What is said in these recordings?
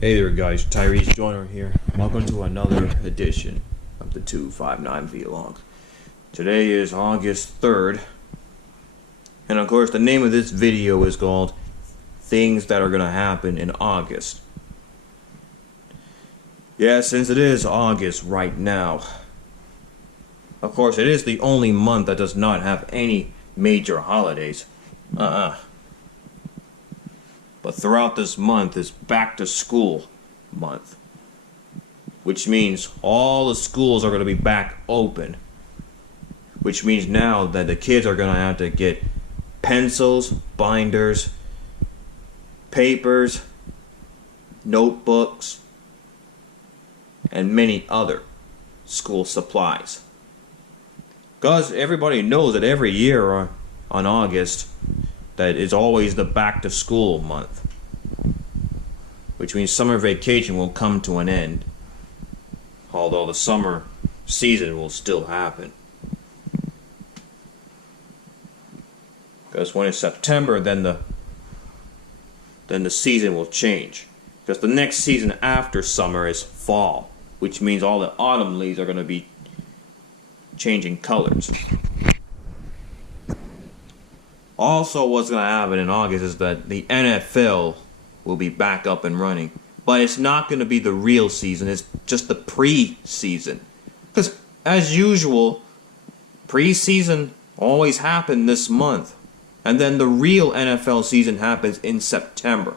Hey there guys, Tyrese Joyner here. Welcome to another edition of the 259 Vlog. Today is August 3rd. And of course the name of this video is called Things That Are Gonna Happen in August. Yeah, since it is August right now. Of course it is the only month that does not have any major holidays. But throughout this month is back to school month, which means all the schools are going to be back open, which means now that the kids are going to have to get pencils, binders, papers, notebooks, and many other school supplies. Because everybody knows that every year on August, that is always the back to school month, which means summer vacation will come to an end, although the summer season will still happen. Because when it's September, then the season will change. Because the next season after summer is fall, which means all the autumn leaves are going to be changing colors. Also, what's going to happen in August is that the NFL will be back up and running. But it's not going to be the real season, it's just the pre-season. Because, as usual, pre-season always happens this month. And then the real NFL season happens in September.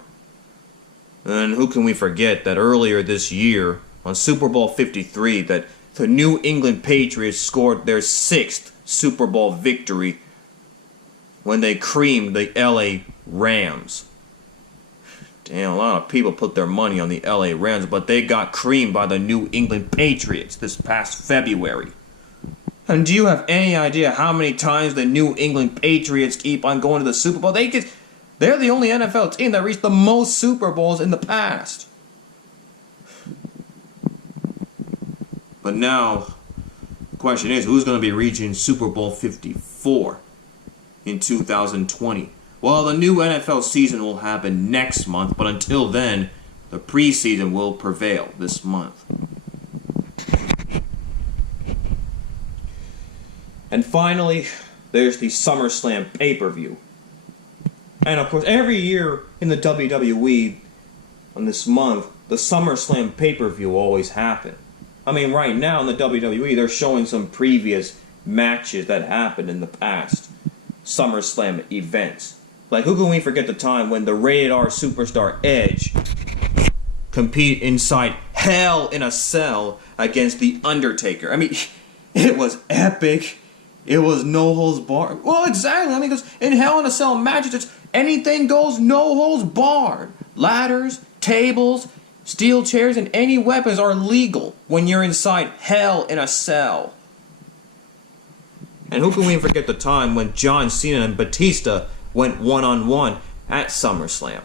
And who can we forget that earlier this year, on Super Bowl 53, that the New England Patriots scored their 6th Super Bowl victory when they creamed the LA Rams. Damn, a lot of people put their money on the LA Rams, but they got creamed by the New England Patriots this past February. And do you have any idea how many times the New England Patriots keep on going to the Super Bowl? They're the only NFL team that reached the most Super Bowls in the past. But now, the question is, who's going to be reaching Super Bowl 54? In 2020. Well, the new NFL season will happen next month, but until then, the preseason will prevail this month. And finally, there's the Summerslam pay-per-view. And of course, every year in the WWE, on this month, the Summerslam pay-per-view always happen. I mean, right now in the WWE, they're showing some previous matches that happened in the past SummerSlam events. Like, who can we forget the time when the rated R superstar Edge compete inside Hell in a Cell against The Undertaker? I mean, it was epic. It was no holds barred. Well, exactly. I mean, because in Hell in a Cell matches, it's anything goes, no holds barred. Ladders, tables, steel chairs, and any weapons are legal when you're inside Hell in a Cell. And who can we forget the time when John Cena and Batista went one-on-one at SummerSlam?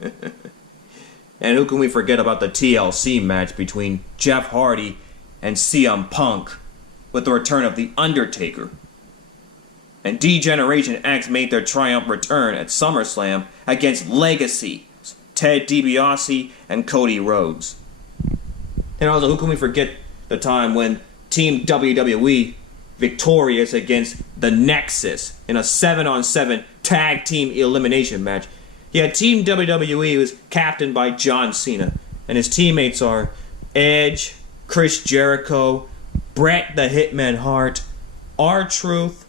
And who can we forget about the TLC match between Jeff Hardy and CM Punk with the return of The Undertaker? And D-Generation X made their triumphant return at SummerSlam against Legacy, Ted DiBiase and Cody Rhodes. And also, who can we forget the time when Team WWE victorious against the Nexus in a 7-on-7 tag team elimination match? Yeah, Team WWE was captained by John Cena, and his teammates are Edge, Chris Jericho, Bret the Hitman Hart, R-Truth,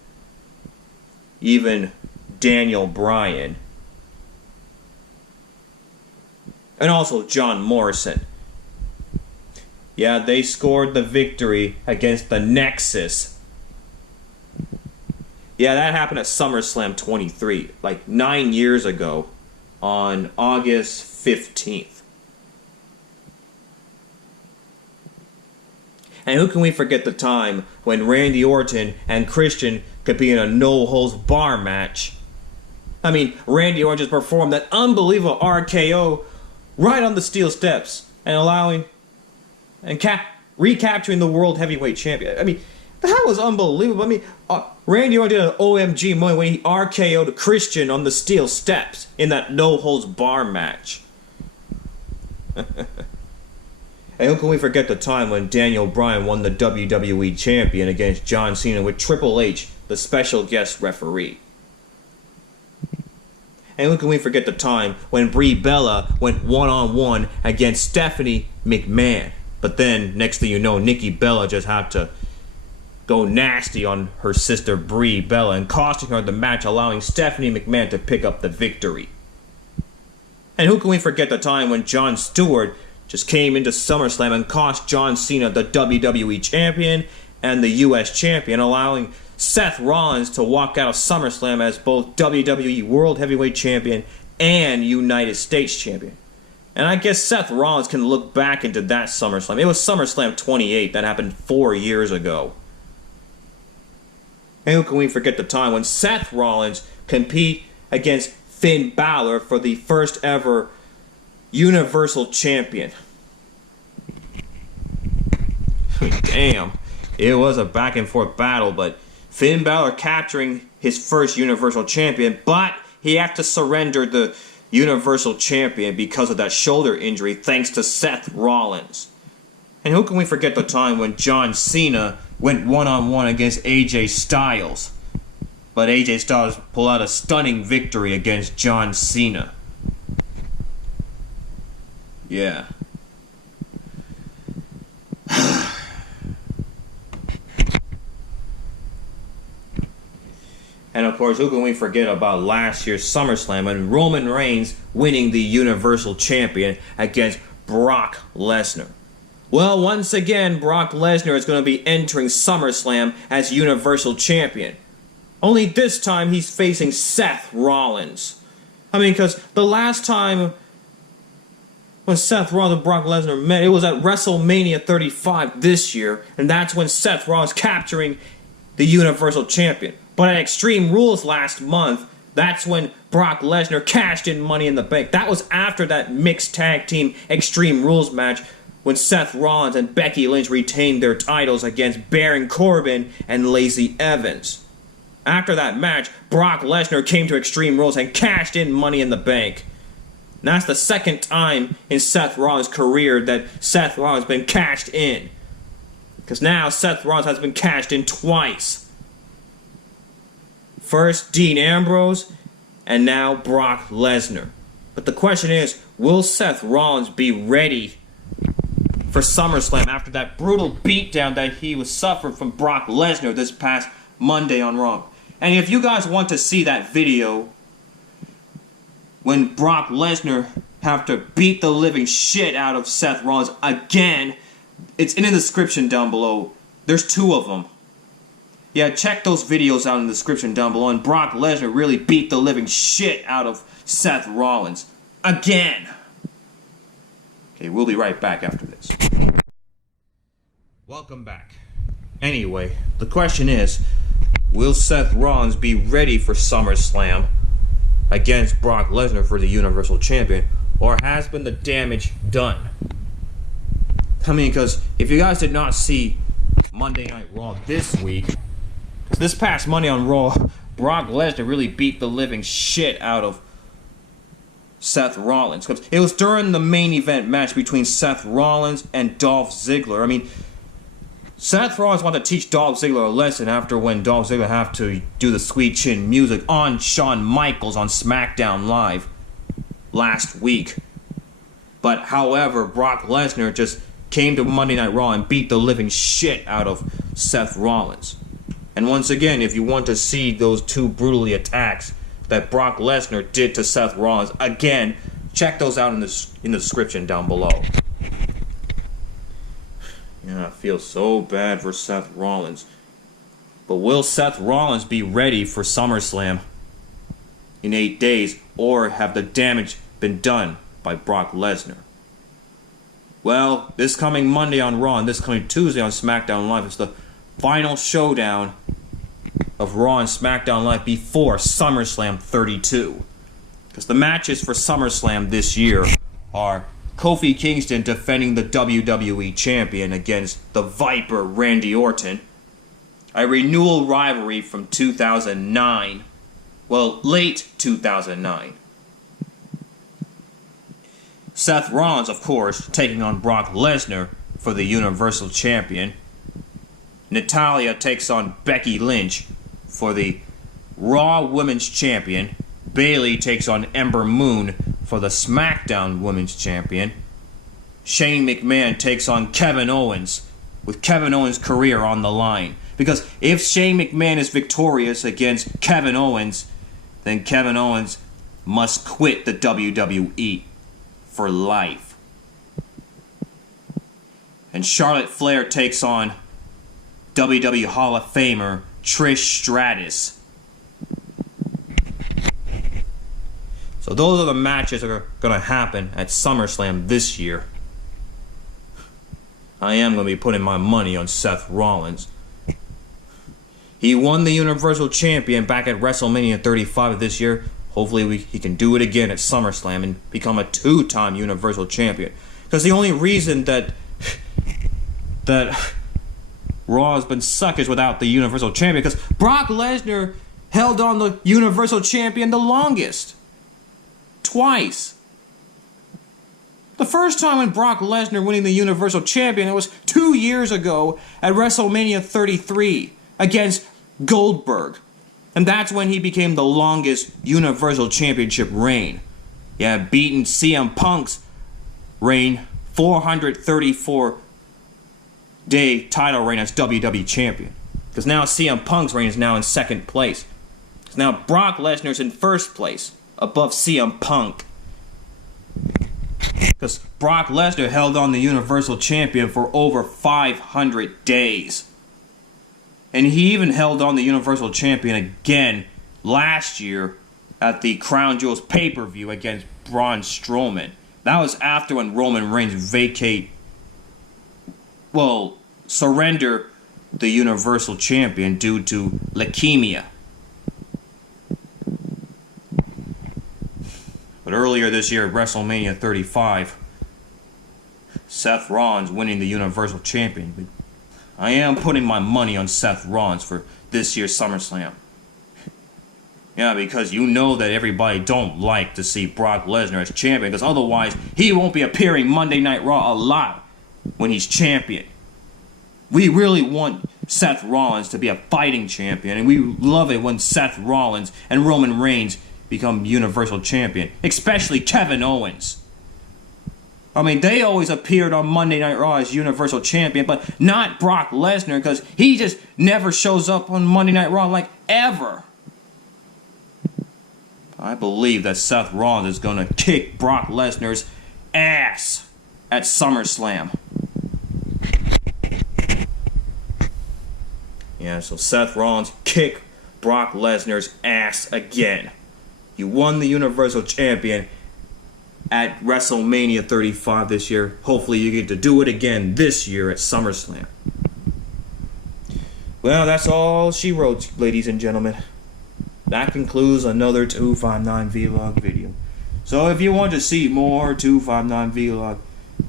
even Daniel Bryan, and also John Morrison. Yeah, they scored the victory against the Nexus. Yeah, that happened at SummerSlam 23, like 9 years ago, on August 15th. And who can we forget the time when Randy Orton and Christian could be in a no-holds-bar match? I mean, Randy Orton just performed that unbelievable RKO right on the steel steps and recapturing the World Heavyweight Champion. I mean, that was unbelievable. I mean, Randy Orton did an OMG moment when he RKO'd Christian on the steel steps in that no-holds-bar match. And who can we forget the time when Daniel Bryan won the WWE Champion against John Cena with Triple H, the special guest referee? And who can we forget the time when Brie Bella went one-on-one against Stephanie McMahon? But then, next thing you know, Nikki Bella just had to go nasty on her sister Brie Bella and costing her the match, allowing Stephanie McMahon to pick up the victory. And who can we forget the time when Jon Stewart just came into SummerSlam and cost John Cena the WWE Champion and the US Champion, allowing Seth Rollins to walk out of SummerSlam as both WWE World Heavyweight Champion and United States Champion. And I guess Seth Rollins can look back into that SummerSlam. It was SummerSlam 28. That happened 4 years ago. And who can we forget the time when Seth Rollins compete against Finn Balor for the first ever Universal Champion? Damn. It was a back and forth battle, but Finn Balor capturing his first Universal Champion, but he had to surrender the Universal Champion because of that shoulder injury thanks to Seth Rollins. And who can we forget the time when John Cena went one-on-one against AJ Styles, but AJ Styles pulled out a stunning victory against John Cena? Yeah. And of course, who can we forget about last year's SummerSlam and Roman Reigns winning the Universal Champion against Brock Lesnar? Well, once again, Brock Lesnar is going to be entering SummerSlam as Universal Champion. Only this time he's facing Seth Rollins. I mean, because the last time when Seth Rollins and Brock Lesnar met, it was at WrestleMania 35 this year, and that's when Seth Rollins capturing the Universal Champion. But at Extreme Rules last month, that's when Brock Lesnar cashed in Money in the Bank. That was after that mixed tag team Extreme Rules match when Seth Rollins and Becky Lynch retained their titles against Baron Corbin and Lacey Evans. After that match, Brock Lesnar came to Extreme Rules and cashed in Money in the Bank. And that's the second time in Seth Rollins' career that Seth Rollins has been cashed in. Because now Seth Rollins has been cashed in twice. First Dean Ambrose, and now Brock Lesnar. But the question is, will Seth Rollins be ready for SummerSlam after that brutal beatdown that he was suffering from Brock Lesnar this past Monday on Raw? And if you guys want to see that video when Brock Lesnar have to beat the living shit out of Seth Rollins again, it's in the description down below. There's 2 of them. Yeah, check those videos out in the description down below. And Brock Lesnar really beat the living shit out of Seth Rollins. Again. Okay, we'll be right back after this. Welcome back. Anyway, the question is, will Seth Rollins be ready for SummerSlam against Brock Lesnar for the Universal Champion? Or has been the damage done? I mean, because if you guys did not see Monday Night Raw this week, this past Monday on Raw, Brock Lesnar really beat the living shit out of Seth Rollins. It was during the main event match between Seth Rollins and Dolph Ziggler. I mean, Seth Rollins wanted to teach Dolph Ziggler a lesson after when Dolph Ziggler had to do the Sweet Chin music on Shawn Michaels on SmackDown Live last week. But however, Brock Lesnar just came to Monday Night Raw and beat the living shit out of Seth Rollins. And once again, if you want to see those 2 brutally attacks that Brock Lesnar did to Seth Rollins, again, check those out in the description down below. Yeah, I feel so bad for Seth Rollins. But will Seth Rollins be ready for SummerSlam in 8 days, or have the damage been done by Brock Lesnar? Well, this coming Monday on Raw and this coming Tuesday on SmackDown Live is the final showdown of Raw and SmackDown Live before SummerSlam 32. Because the matches for SummerSlam this year are Kofi Kingston defending the WWE Champion against the Viper Randy Orton, a renewal rivalry from 2009, well, late 2009. Seth Rollins, of course, taking on Brock Lesnar for the Universal Champion. Natalya takes on Becky Lynch for the Raw Women's Champion. Bayley takes on Ember Moon for the SmackDown Women's Champion. Shane McMahon takes on Kevin Owens, with Kevin Owens' career on the line. Because if Shane McMahon is victorious against Kevin Owens, then Kevin Owens must quit the WWE for life. And Charlotte Flair takes on WWE Hall of Famer Trish Stratus. So those are the matches that are going to happen at SummerSlam this year. I am going to be putting my money on Seth Rollins. He won the Universal Champion back at WrestleMania 35 this year. Hopefully he can do it again at SummerSlam and become a 2-time Universal Champion. Because the only reason that Raw has been suckers without the Universal Champion, because Brock Lesnar held on the Universal Champion the longest. Twice. The first time when Brock Lesnar winning the Universal Champion, it was 2 years ago at WrestleMania 33 against Goldberg. And that's when he became the longest Universal Championship reign. Yeah, beating CM Punk's reign, 434-day title reign as WWE Champion. Because now CM Punk's reign is now in second place. Because now Brock Lesnar's in first place, above CM Punk. Because Brock Lesnar held on the Universal Champion for over 500 days. And he even held on the Universal Champion again last year at the Crown Jewels pay-per-view against Braun Strowman. That was after when Roman Reigns surrender the Universal Champion due to leukemia. But earlier this year at WrestleMania 35, Seth Rollins winning the Universal Champion. I am putting my money on Seth Rollins for this year's SummerSlam. Yeah, because you know that everybody don't like to see Brock Lesnar as champion, because otherwise he won't be appearing Monday Night Raw a lot when he's champion. We really want Seth Rollins to be a fighting champion, and we love it when Seth Rollins and Roman Reigns become Universal Champion, especially Kevin Owens. I mean, they always appeared on Monday Night Raw as Universal Champion, but not Brock Lesnar, because he just never shows up on Monday Night Raw, like, ever. I believe that Seth Rollins is going to kick Brock Lesnar's ass at SummerSlam. Yeah, so Seth Rollins kick Brock Lesnar's ass again. You won the Universal Champion at WrestleMania 35 this year. Hopefully you get to do it again this year at SummerSlam. Well, that's all she wrote, ladies and gentlemen. That concludes another 259 Vlog video. So if you want to see more 259 Vlog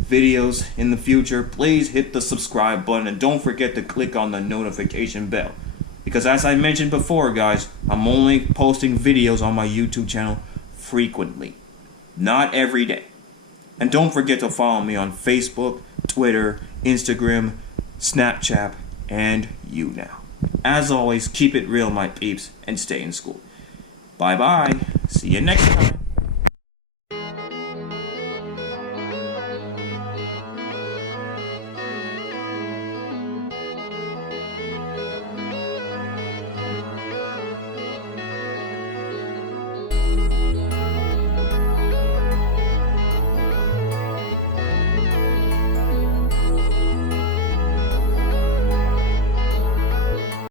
videos in the future, please hit the subscribe button and don't forget to click on the notification bell. Because as I mentioned before, guys, I'm only posting videos on my YouTube channel frequently. Not every day. And don't forget to follow me on Facebook, Twitter, Instagram, Snapchat, and YouNow. As always, keep it real, my peeps, and stay in school. Bye-bye. See you next time.